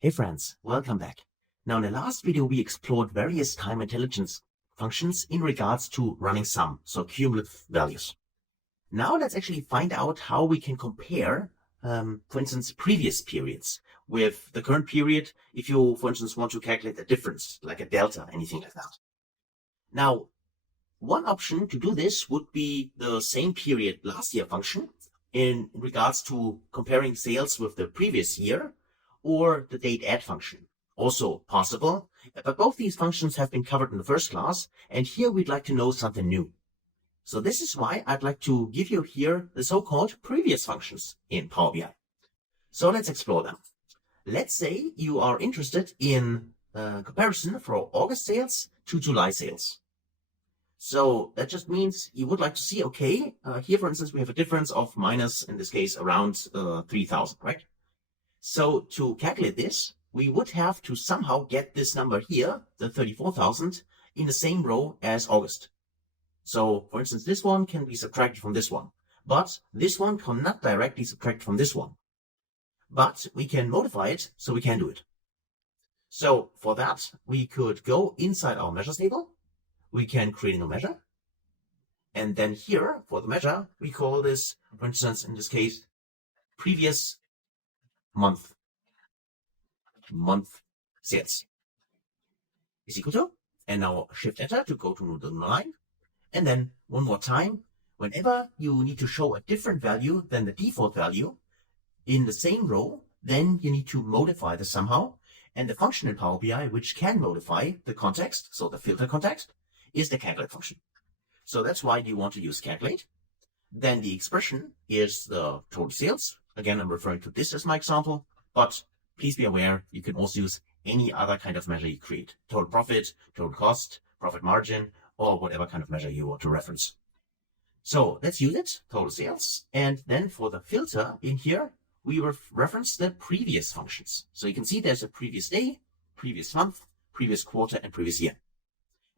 Hey friends, welcome back. Now in the last video we explored various time intelligence functions in regards to running sum, so cumulative values. Now let's actually find out how we can compare, for instance, previous periods with the current period if you, for instance, want to calculate a difference, like a delta, anything like that. Now, one option to do this would be the same period last year function in regards to comparing sales with the previous year, or the date add function. Also possible, but both these functions have been covered in the first class, and here we'd like to know something new. So this is why I'd like to give you here the so-called previous functions in Power BI. So let's explore them. Let's say you are interested in comparison for August sales to July sales. So that just means you would like to see, okay, here for instance we have a difference of minus, in this case, around 3,000, right? So to calculate this, we would have to somehow get this number here, the 34,000, in the same row as August. So for instance, this one can be subtracted from this one, but this one cannot directly subtract from this one. But we can modify it, so we can do it. So for that, we could go inside our measures table. We can create a new measure. And then here, for the measure, we call this, for instance, in this case, previous month sales is equal to, and now shift enter to go to the line. And then one more time, whenever you need to show a different value than the default value in the same row, then you need to modify this somehow. And the function in Power BI which can modify the context, so the filter context, is the calculate function. So that's why you want to use calculate. Then the expression is the total sales. Again, I'm referring to this as my example, but please be aware you can also use any other kind of measure you create. Total profit, total cost, profit margin, or whatever kind of measure you want to reference. So let's use it, total sales. And then for the filter in here, we reference the previous functions. So you can see there's a previous day, previous month, previous quarter, and previous year.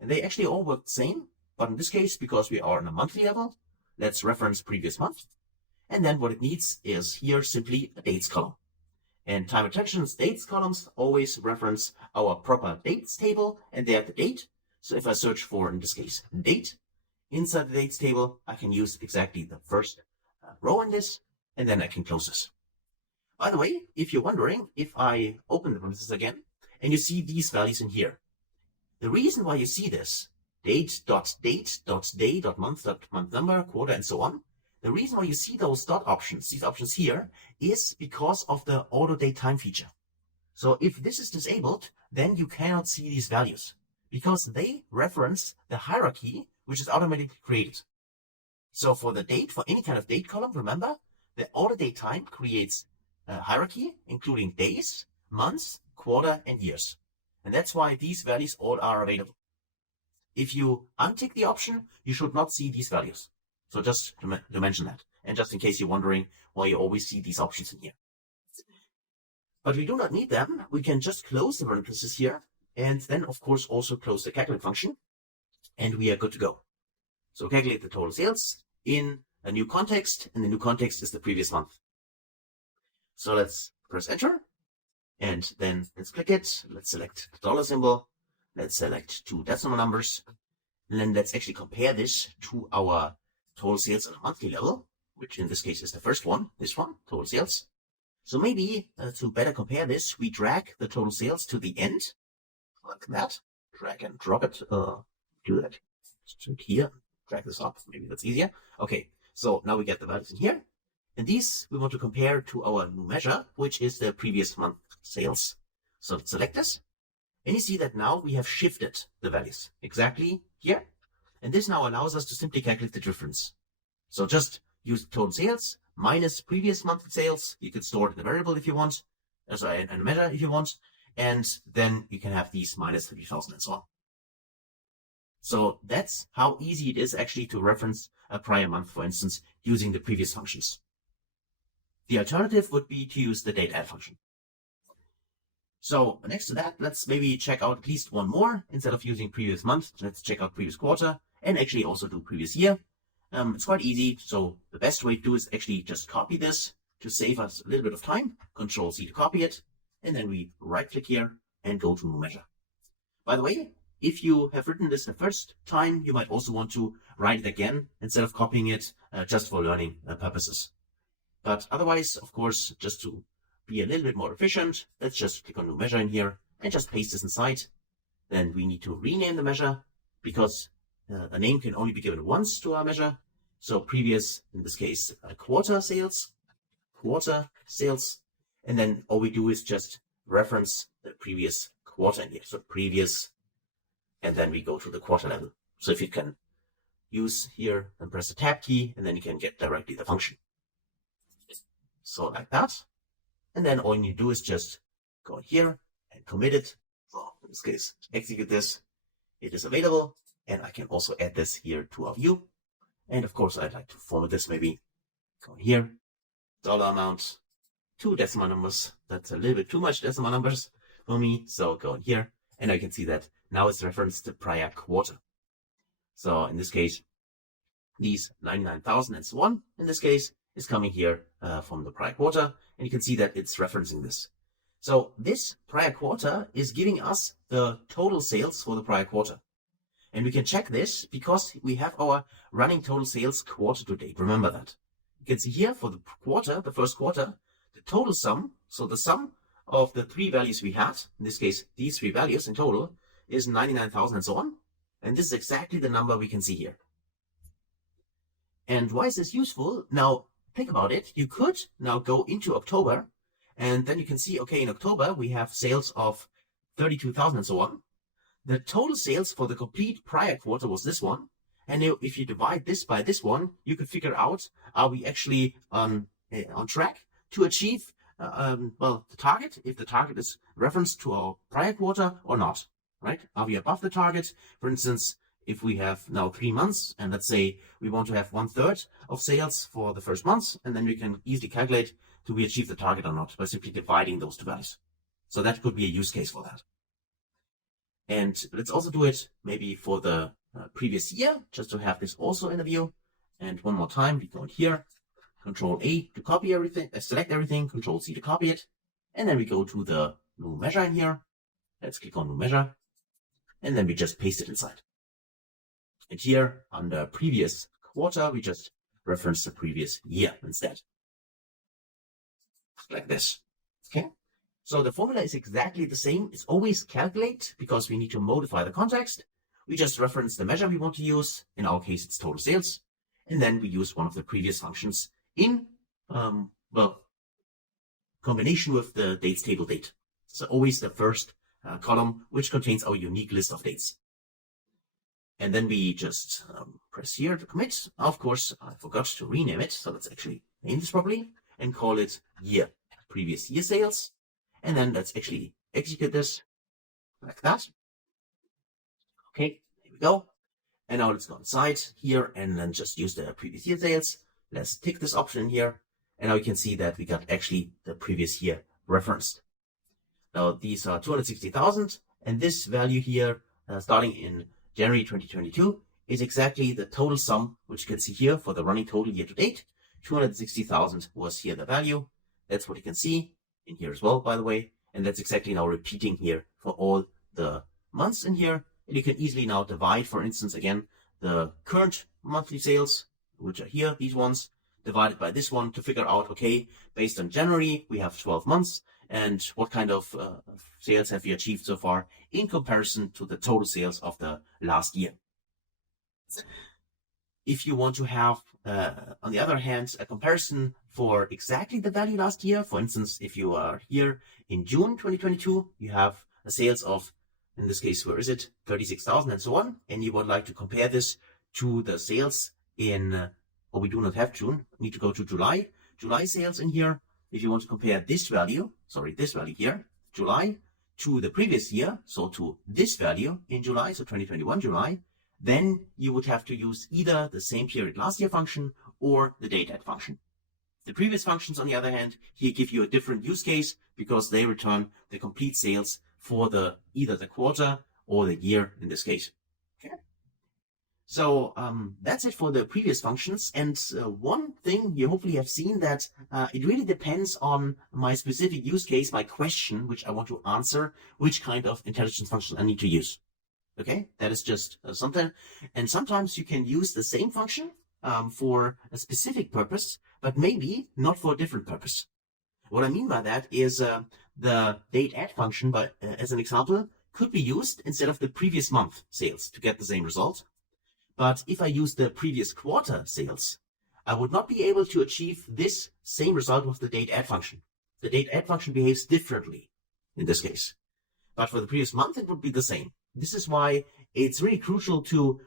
And they actually all work the same, but in this case, because we are on a monthly level, let's reference previous month. And then what it needs is here simply a dates column. And time intelligence dates columns always reference our proper dates table, and they have the date. So if I search for, in this case, date, inside the dates table, I can use exactly the first row in this, and then I can close this. By the way, if you're wondering, if I open the parentheses again, and you see these values in here, the reason why you see this, date.day.month number, quarter, and so on, the reason why you see those dot options, these options here, is because of the auto date time feature. So if this is disabled, then you cannot see these values because they reference the hierarchy which is automatically created. So for the date, for any kind of date column, remember, the auto date time creates a hierarchy including days, months, quarter, and years. And that's why these values all are available. If you untick the option, you should not see these values. So just to mention that, and just in case you're wondering why you always see these options in here. But we do not need them. We can just close the parentheses here, and then of course also close the calculate function, and we are good to go. So calculate the total sales in a new context, and the new context is the previous month. So let's press enter, and then let's click it. Let's select the dollar symbol. Let's select two decimal numbers, and then let's actually compare this to our total sales on a monthly level, which in this case is the first one, this one, total sales. So maybe to better compare this, we drag the total sales to the end, like that, drag and drop it, do that, just here, drag this up, maybe that's easier. Okay, so now we get the values in here, and these we want to compare to our new measure, which is the previous month sales. So let's select this, and you see that now we have shifted the values exactly here. And this now allows us to simply calculate the difference. So just use total sales minus previous month sales. You can store it in a variable if you want, and a measure if you want, and then you can have these minus 30,000 and so on. So that's how easy it is actually to reference a prior month, for instance, using the previous functions. The alternative would be to use the date add function. So next to that, let's maybe check out at least one more. Instead of using previous month, let's check out previous quarter and actually also do previous year. It's quite easy. So the best way to do is actually just copy this to save us a little bit of time. Control C to copy it. and then we right click here and go to new measure. By the way, if you have written this the first time, you might also want to write it again instead of copying it just for learning purposes. But otherwise, of course, just to be a little bit more efficient, let's just click on new measure in here and just paste this inside. Then we need to rename the measure because a name can only be given once to our measure. So previous, in this case, quarter sales, and then all we do is just reference the previous quarter in here. So previous, and then we go to the quarter level. So if you can use here and press the tab key, and then you can get directly the function. So like that. And then all you need to do is just go here and commit it. So in this case, execute this. It is available. And I can also add this here to our view. And of course, I'd like to format this maybe. Go here, dollar amount, 2 decimal numbers. That's a little bit too much decimal numbers for me. So go in here, and I can see that now it's referenced the prior quarter. So in this case, these 99,000 and so on, in this case, is coming here from the prior quarter. And you can see that it's referencing this. So this prior quarter is giving us the total sales for the prior quarter. And we can check this because we have our running total sales quarter to date. Remember that. You can see here for the quarter, the first quarter, the total sum. So the sum of the 3 values we had, in this case, these 3 values in total, is 99,000 and so on. And this is exactly the number we can see here. And why is this useful? Now, think about it. You could now go into October, and then you can see, okay, in October, we have sales of 32,000 and so on. The total sales for the complete prior quarter was this one. And if you divide this by this one, you can figure out, are we actually on track to achieve, the target, if the target is referenced to our prior quarter or not, right? Are we above the target? For instance, if we have now 3 months, and let's say we want to have 1/3 of sales for the first month, and then we can easily calculate, do we achieve the target or not, by simply dividing those 2 values. So that could be a use case for that. And let's also do it maybe for the previous year, just to have this also in the view. And one more time, we go in here, Control A to copy everything, select everything, Control C to copy it. And then we go to the new measure in here. Let's click on new measure. And then we just paste it inside. And here under previous quarter, we just reference the previous year instead. Like this. Okay. So the formula is exactly the same. It's always calculate because we need to modify the context. We just reference the measure we want to use. In our case, it's total sales. And then we use one of the previous functions in, combination with the dates table date. So always the first column, which contains our unique list of dates. And then we just press here to commit. Of course, I forgot to rename it. So let's actually name this properly and call it year, previous year sales. And then let's actually execute this like that. Okay, there we go. And now let's go inside here and then just use the previous year sales. Let's tick this option here. And now you can see that we got actually the previous year referenced. Now these are 260,000, and this value here, starting in January 2022, is exactly the total sum, which you can see here for the running total year to date. 260,000 was here the value. That's what you can see in here as well, by the way. And that's exactly now repeating here for all the months in here. And you can easily now divide, for instance, again, the current monthly sales, which are here, these ones, divided by this one to figure out, okay, based on January, we have 12 months. And what kind of sales have we achieved so far in comparison to the total sales of the last year? If you want to have, on the other hand, a comparison for exactly the value last year, for instance, if you are here in June 2022, you have a sales of, in this case, where is it, 36,000 and so on, and you would like to compare this to the sales in, we do not have June, we need to go to July sales in here. If you want to compare this value here, July, to the previous year, so to this value in July, so 2021 July, then you would have to use either the same period last year function or the date at function. The previous functions, on the other hand, here give you a different use case because they return the complete sales for either the quarter or the year in this case. Okay. So that's it for the previous functions. And one thing you hopefully have seen that it really depends on my specific use case, my question, which I want to answer, which kind of intelligence function I need to use. Okay, that is just something. And sometimes you can use the same function for a specific purpose, but maybe not for a different purpose. What I mean by that is the date add function, as an example, could be used instead of the previous month sales to get the same result. But if I use the previous quarter sales, I would not be able to achieve this same result with the date add function. The date add function behaves differently in this case. But for the previous month, it would be the same. This is why it's really crucial to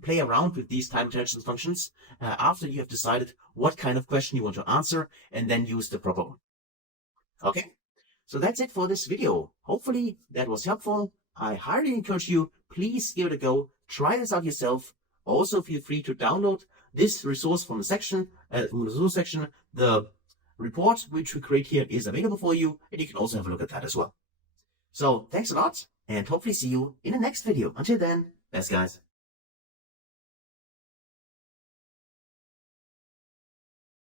play around with these time intelligence functions after you have decided what kind of question you want to answer and then use the proper one. Okay, so that's it for this video. Hopefully that was helpful. I highly encourage you, please give it a go. Try this out yourself. Also feel free to download this resource from the section, The report which we create here is available for you, and you can also have a look at that as well. So thanks a lot, and hopefully see you in the next video. Until then, best guys.